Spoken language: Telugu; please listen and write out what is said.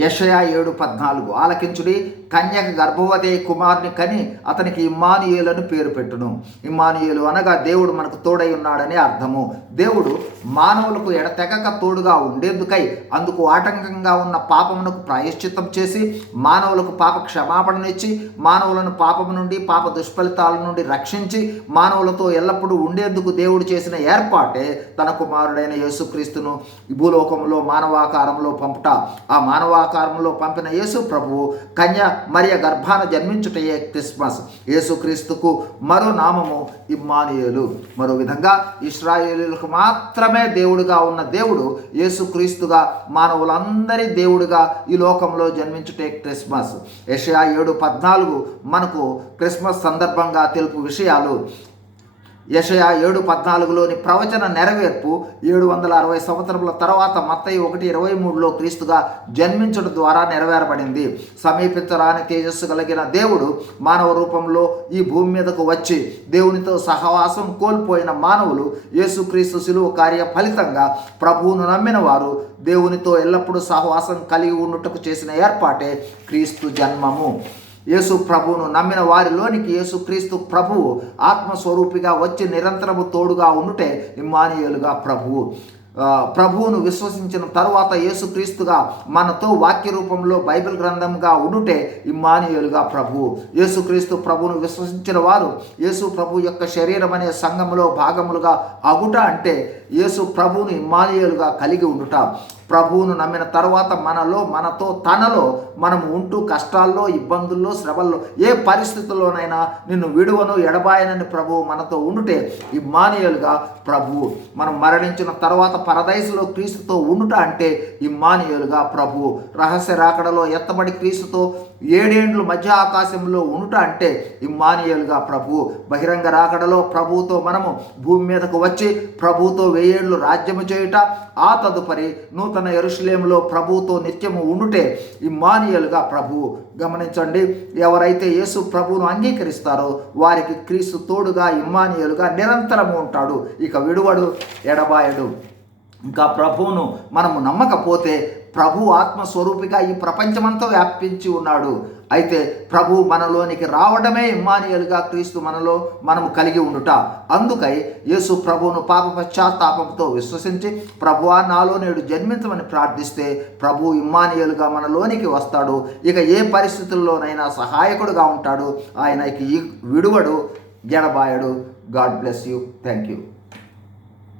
యషయా ఏడు పద్నాలుగు. ఆలకించుడి కన్యక గర్భవతి కుమారుని కని అతనికి ఇమ్మానుయేలను పేరు పెట్టును. ఇమ్మానుయేలు అనగా దేవుడు మనకు తోడై ఉన్నాడని అర్థము. దేవుడు మానవులకు ఎడతెగక తోడుగా ఉండేందుకై అందుకు ఆటంకంగా ఉన్న పాపమునకు ప్రాయశ్చిత్తం చేసి మానవులకు పాప క్షమాపణనిచ్చి మానవులను పాపము నుండి పాప దుష్ఫలితాల నుండి రక్షించి మానవులతో ఎల్లప్పుడూ ఉండేందుకు దేవుడు చేసిన ఏర్పాటే తన కుమారుడైన యేసుక్రీస్తును. భూలోకంలో మానవాకారంలో పంపుట. ఆ ఆకారంలో పంపిన యేసు ప్రభువు కన్య మరియ గర్భాన జన్మించుటయే క్రిస్మస్. యేసుక్రీస్తుకు మరో నామము ఇమ్మానుయేలు. మరో విధంగా ఇస్రాయేలులకు మాత్రమే దేవుడుగా ఉన్న దేవుడు యేసుక్రీస్తుగా మానవులందరి దేవుడిగా ఈ లోకంలో జన్మించుటే క్రిస్మస్. యషయా ఏడు పద్నాలుగు మనకు క్రిస్మస్ సందర్భంగా తెలుపు విషయాలు. యషయా ఏడు పద్నాలుగులోని ప్రవచన నెరవేర్పు ఏడు వందల అరవై సంవత్సరముల తర్వాత మత్తయి ఒకటి ఇరవై మూడులో క్రీస్తుగా జన్మించడం ద్వారా నెరవేరబడింది. సమీపించరాని తేజస్సు కలిగిన దేవుడు మానవ రూపంలో ఈ భూమి మీదకు వచ్చి దేవునితో సహవాసం కోల్పోయిన మానవులు యేసుక్రీస్తు శిలువ కార్య ఫలితంగా ప్రభువును నమ్మిన వారు దేవునితో ఎల్లప్పుడూ సహవాసం కలిగి ఉండుటకు చేసిన ఏర్పాటే క్రీస్తు జన్మము. యేసు ప్రభువును నమ్మిన వారిలోనికి యేసుక్రీస్తు ప్రభువు ఆత్మస్వరూపిగా వచ్చి నిరంతరము తోడుగా ఉండుటే ఇమ్మానియులుగా ప్రభువు ప్రభువును విశ్వసించిన తరువాత యేసుక్రీస్తుగా మనతో వాక్య రూపంలో బైబిల్ గ్రంథంగా ఉండుటే ఇమ్మానియులుగా ప్రభువు యేసుక్రీస్తు ప్రభువును విశ్వసించిన వారు యేసు ప్రభు యొక్క శరీరం అనే సంఘములో భాగములుగా అగుట అంటే యేసు ప్రభువును ఇమ్మానియులుగా కలిగి ఉండుట. ప్రభువును నమ్మిన తర్వాత మనలో మనతో తనలో మనము ఉంటూ కష్టాల్లో ఇబ్బందుల్లో శ్రమల్లో ఏ పరిస్థితుల్లోనైనా నిన్ను విడువను ఎడబాయనని ప్రభువు మనతో ఉండుటే ఇమ్మానియలుగా ప్రభువు మనం మరణించిన తర్వాత పరదైసులో క్రీస్తుతో ఉండుట అంటే ఇమ్మానియలుగా ప్రభువు రహస్య రాకడలో ఎత్తబడి క్రీస్తుతో ఏడేండ్లు మధ్య ఆకాశంలో ఉండుట అంటే ఇమ్మానియలుగా ప్రభువు బహిరంగ రాకడలో ప్రభుతో మనము భూమి మీదకు వచ్చి ప్రభుతో వెయ్యేళ్ళు రాజ్యము చేయుట ఆ తదుపరి నూతన ఎరుషులేములో ప్రభుతో నిత్యము ఉండుటే ఇమ్మానియల్గా ప్రభు. గమనించండి ఎవరైతే యేసు ప్రభువును అంగీకరిస్తారో వారికి క్రీస్తు తోడుగా ఇమ్మానియలుగా నిరంతరము ఉంటాడు. ఇక విడువడు ఎడబాయడు. ఇంకా ప్రభువును మనము నమ్మకపోతే ప్రభు ఆత్మస్వరూపిగా ఈ ప్రపంచమంతా వ్యాపించి ఉన్నాడు. అయితే ప్రభు మనలోనికి రావడమే ఇమ్మానియలుగా క్రీస్తు మనలో మనము కలిగి ఉండుట. అందుకై యేసు ప్రభువును పాప పశ్చాత్తాపంతో విశ్వసించి ప్రభువా నాలో నేడు జన్మించమని ప్రార్థిస్తే ప్రభు ఇమ్మానియలుగా మనలోనికి వస్తాడు. ఇక ఏ పరిస్థితుల్లోనైనా సహాయకుడుగా ఉంటాడు. ఆయనకి విడువడు జడబాయడు God bless you. Thank you